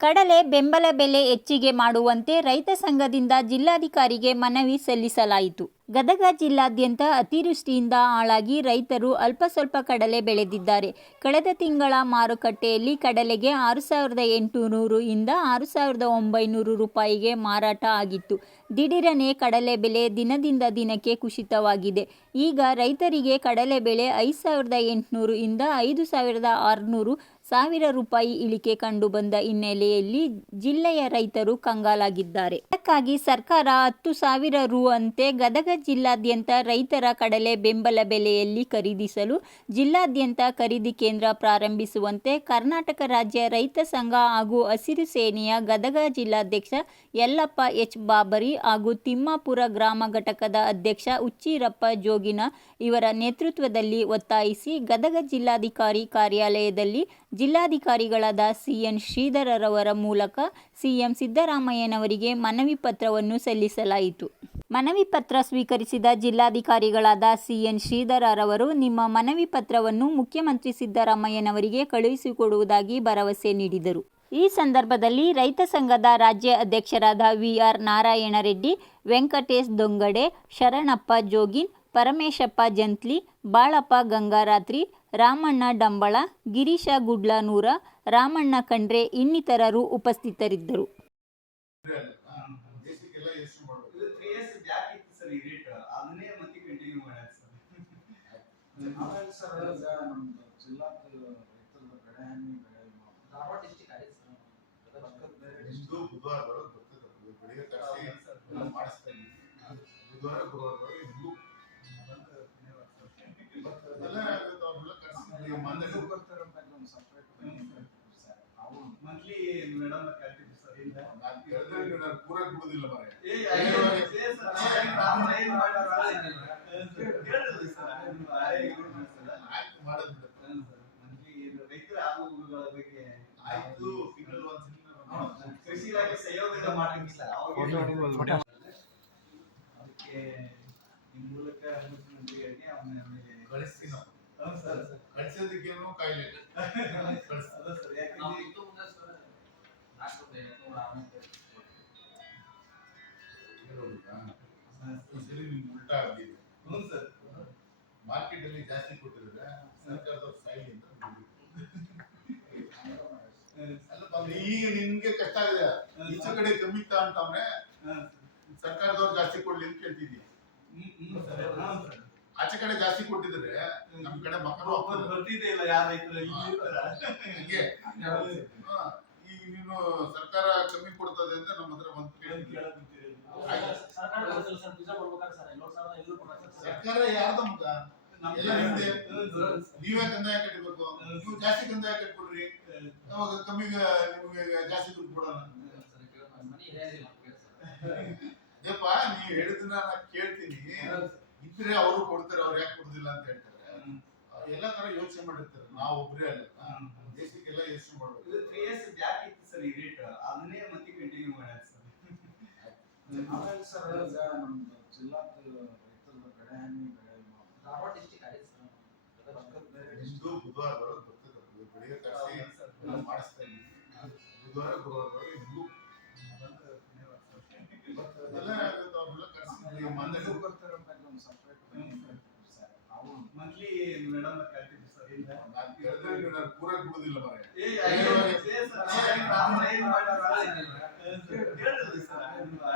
ಕಡಲೆ ಬೆಂಬಲ ಬೆಲೆ ಹೆಚ್ಚಿಗೆ ಮಾಡುವಂತೆ ರೈತ ಸಂಘದಿಂದ ಜಿಲ್ಲಾಧಿಕಾರಿಗೆ ಮನವಿ ಸಲ್ಲಿಸಲಾಯಿತು. ಗದಗ ಜಿಲ್ಲಾದ್ಯಂತ ಅತಿವೃಷ್ಟಿಯಿಂದ ಹಾಳಾಗಿ ರೈತರು ಅಲ್ಪ ಸ್ವಲ್ಪ ಕಡಲೆ ಬೆಳೆದಿದ್ದಾರೆ. ಕಳೆದ ತಿಂಗಳ ಮಾರುಕಟ್ಟೆಯಲ್ಲಿ ಕಡಲೆಗೆ ಆರು ಸಾವಿರದ ಎಂಟುನೂರು ಇಂದ ಆರು ಸಾವಿರದ ಒಂಬೈನೂರು ರೂಪಾಯಿಗೆ ಮಾರಾಟ ಆಗಿತ್ತು. ದಿಢೀರನೆ ಕಡಲೆ ಬೆಲೆ ದಿನದಿಂದ ದಿನಕ್ಕೆ ಕುಸಿತವಾಗಿದೆ. ಈಗ ರೈತರಿಗೆ ಕಡಲೆ ಬೆಲೆ ಐದು ಸಾವಿರದ ಎಂಟುನೂರು ಇಂದ ಐದು ಸಾವಿರದ ಆರುನೂರು ಸಾವಿರ ರೂಪಾಯಿ ಇಳಿಕೆ ಕಂಡು ಬಂದ ಹಿನ್ನೆಲೆಯಲ್ಲಿ ಜಿಲ್ಲೆಯ ರೈತರು ಕಂಗಾಲಾಗಿದ್ದಾರೆ. ಅದಕ್ಕಾಗಿ ಸರ್ಕಾರ ಹತ್ತು ಸಾವಿರ ರು ಅಂತೆ ಗದಗ ಜಿಲ್ಲಾದ್ಯಂತ ರೈತರ ಕಡಲೆ ಬೆಂಬಲ ಬೆಲೆಯಲ್ಲಿ ಖರೀದಿಸಲು ಜಿಲ್ಲಾದ್ಯಂತ ಖರೀದಿ ಕೇಂದ್ರ ಪ್ರಾರಂಭಿಸುವಂತೆ ಕರ್ನಾಟಕ ರಾಜ್ಯ ರೈತ ಸಂಘ ಹಾಗೂ ಹಸಿರು ಸೇನೆಯ ಗದಗ ಜಿಲ್ಲಾಧ್ಯಕ್ಷ ಯಲ್ಲಪ್ಪ ಎಚ್ ಬಾಬರಿ ಹಾಗೂ ತಿಮ್ಮಾಪುರ ಗ್ರಾಮ ಘಟಕದ ಅಧ್ಯಕ್ಷ ಉಚ್ಚಿರಪ್ಪ ಜೋಗಿನ ಇವರ ನೇತೃತ್ವದಲ್ಲಿ ಒತ್ತಾಯಿಸಿ ಗದಗ ಜಿಲ್ಲಾಧಿಕಾರಿ ಕಾರ್ಯಾಲಯದಲ್ಲಿ ಜಿಲ್ಲಾಧಿಕಾರಿಗಳಾದ ಸಿಎನ್ ಶ್ರೀಧರರವರ ಮೂಲಕ ಸಿಎಂ ಸಿದ್ದರಾಮಯ್ಯನವರಿಗೆ ಮನವಿ ಪತ್ರವನ್ನು ಸಲ್ಲಿಸಲಾಯಿತು. ಮನವಿ ಪತ್ರ ಸ್ವೀಕರಿಸಿದ ಜಿಲ್ಲಾಧಿಕಾರಿಗಳಾದ ಸಿಎನ್ ಶ್ರೀಧರರವರು ನಿಮ್ಮ ಮನವಿ ಪತ್ರವನ್ನು ಮುಖ್ಯಮಂತ್ರಿ ಸಿದ್ದರಾಮಯ್ಯನವರಿಗೆ ಕಳುಹಿಸಿಕೊಡುವುದಾಗಿ ಭರವಸೆ ನೀಡಿದರು. ಈ ಸಂದರ್ಭದಲ್ಲಿ ರೈತ ಸಂಘದ ರಾಜ್ಯ ಅಧ್ಯಕ್ಷರಾದ ವಿಆರ್ ನಾರಾಯಣ ರೆಡ್ಡಿ ವೆಂಕಟೇಶ್ ದೊಂಗಡೆ, ಶರಣಪ್ಪ ಜೋಗಿನ್, ಪರಮೇಶಪ್ಪ ಜಂತ್ಲಿ, ಬಾಳಪ್ಪ ಗಂಗಾರಾತ್ರಿ ರಾಮಣ್ಣ ಡಂಬಳ ಗಿರೀಶ ಗುಡ್ಲನೂರ ರಾಮಣ್ಣ ಖಂಡ್ರೆ ಇನ್ನಿತರರು ಉಪಸ್ಥಿತರಿದ್ದರು. ಬುಧವಾರ ಬರೋದು ಇಯರ್ಸ್ ಬ್ಯಾಕ್ ಮೇಡಮ್ ಸರ್ ಇಲ್ಲ ನಾನು ನೀವು ನಾನು ಪೂರ ಬಿಡುದಿಲ್ಲ ಮರೆ ಏ ಸರ್, ಅಯ್ಯೋ, ರಾಮ ಏನ್ ಮಾಡ್ಯಾರ? ಸರ್. ಆಯ್ತು ಮಾಡೋದು ಸರ್, ಮಂತ್ಲಿ ರೈತರ ಆಗುಗಳ ಬಗ್ಗೆ ಆಯ್ತು ಕೃಷಿ ಇಲಾಖೆ ಸಹಯೋಗದ ಮಾಡಂಗಿಲ್ಲ ಅವಾಗ ಅದಕ್ಕೆ ನಿಮ್ಮ ಮೂಲಕ ಮುಖ್ಯಮಂತ್ರಿಗಳಿಗೆ ಅವನ ಆಮೇಲೆ ಕಳಿಸ್ತೀನಿ. ನಾವು. ಹೌದು ಸರ್ ಕಳ್ಸೋದಕ್ಕೇನು ಕಾಯಿಲೆ ಸಲ ನಿಮ್ಗೆ ಉಲ್ಟಾ ಆಗಿದೆ ಹ್ಞೂ ಸರ್ ಮಾರ್ಕೆಟ್ ಅಲ್ಲಿ ಜಾಸ್ತಿ ಕೊಟ್ಟಿದ್ರೆ ಸರ್ಕಾರದ ಅಲ್ಲಪ್ಪ ಈಗ ನಿಮ್ಗೆ ಕಷ್ಟ ಆಗಿದೆ ಈಚೆ ಕಡೆ ಕಮ್ಮಿ ಅಂತಂದ್ರೆ ಸರ್ಕಾರದವ್ರು ಜಾಸ್ತಿ ಕೊಡ್ಲಿ ಅಂತ ಕೇಳ್ತಿದ್ವಿ ಆಚೆ ಕಡೆ ಜಾಸ್ತಿ ಕೊಟ್ಟಿದ್ರೆ ನಮ್ ಕಡೆ ಮಕ್ಕಳು ಹೋಗ್ತಾರೆ ಬರ್ತಿದ್ದೆ ಇಲ್ಲ ಯಾರ ಈಗ ನೀನು ಸರ್ಕಾರ ಕಮ್ಮಿ ಕೊಡ್ತದೆ ಅಂತ ನಮ್ಮ ಹತ್ರ ಒಂದು ಕೇಳ್ತಿದ್ವಿ ಸರ್ಕಾರ ಯಾರ್ದ ಮುಖ? ನೀವೇ ಕಂದಾಯ ಕಟ್ಟಬೇಕು ನೀವು ಜಾಸ್ತಿ ಕಂದಾಯ ಕಟ್ಬಿಡ್ರಿ. ಅವಾಗ ಕಮ್ಮಿ ನಿಮಗೆ ಜಾಸ್ತಿ ದುಡ್ಡು ಕೊಡೋಣ. ಮನೆ ನೀವು ಹೇಳಿದ್ನ ನಾ ಕೇಳ್ತೀನಿ. ಇದ್ರೆ ಅವರು ಕೊಡ್ತಾರೆ, ಅವ್ರು ಯಾಕೆ ಕೊಡುದಿಲ್ಲ ಅಂತ ಹೇಳ್ತಾರೆ. ಎಲ್ಲ ತರ ಯೋಚನೆ ಮಾಡಿರ್ತಾರೆ. ನಾವು ಒಬ್ರೇ ಅಲ್ಲ. ದೇಶಕ್ಕೆಲ್ಲ ಯೋಚನೆ ಮಾಡ್ಬೇಕು. ತ್ರೀ ಇಯರ್ಸ್ ಬ್ಯಾಕ್ ಇತ್ತು ಸರ್ ಈ ರೇಟ್ ಅದನ್ನೇ ಮತ್ತೆ ಕಂಟಿನ್ಯೂ ಸರ್ ಆಮೇಲೆ ಸರ್ ಈಗ ನಮ್ದು ಜಿಲ್ಲಾದ ರೈತರದ ಬೆಳೆ ಹಾನಿ ಬೆಳೆ ಧಾರವಾಡ ಡಿಸ್ಟಿಕ್ ಆಗಿದೆ ಸರ್ ಪಕ್ಕದ ಬೇರೆ ನಿಮ್ದು ಬುಧವಾರ ಬರೋದು ಬರ್ತದೆ ಬೆಳಿಗ್ಗೆ ಎಲ್ಲ ಮಾಡಿಸ್ತಾ ಇದ್ದೀವಿ ಬುಧವಾರ ಗುರುವಾರ ಬರೋದು ನಿಮ್ಗೂ ಎಲ್ಲ ಮಂದಿ ಅಂತ ಒಂದು ಸಪ್ರೇಟ್ ನಾವು ಮಂತ್ಲಿ ಮೇಡಮ್ ಕಳ್ತಿದ್ವಿ ಸರ್ ಇಲ್ಲ ನಾನು ಕೇಳಿದ್ರೆ ನಾನು ಪೂರ ಬಿಡುದಿಲ್ಲ ಮರೆ ಏ ಸರ್? ಹೇಳ್ರಿ ಸರ್, ನೀವು ಹಳೆ ಇವ್ರು ಸರ್.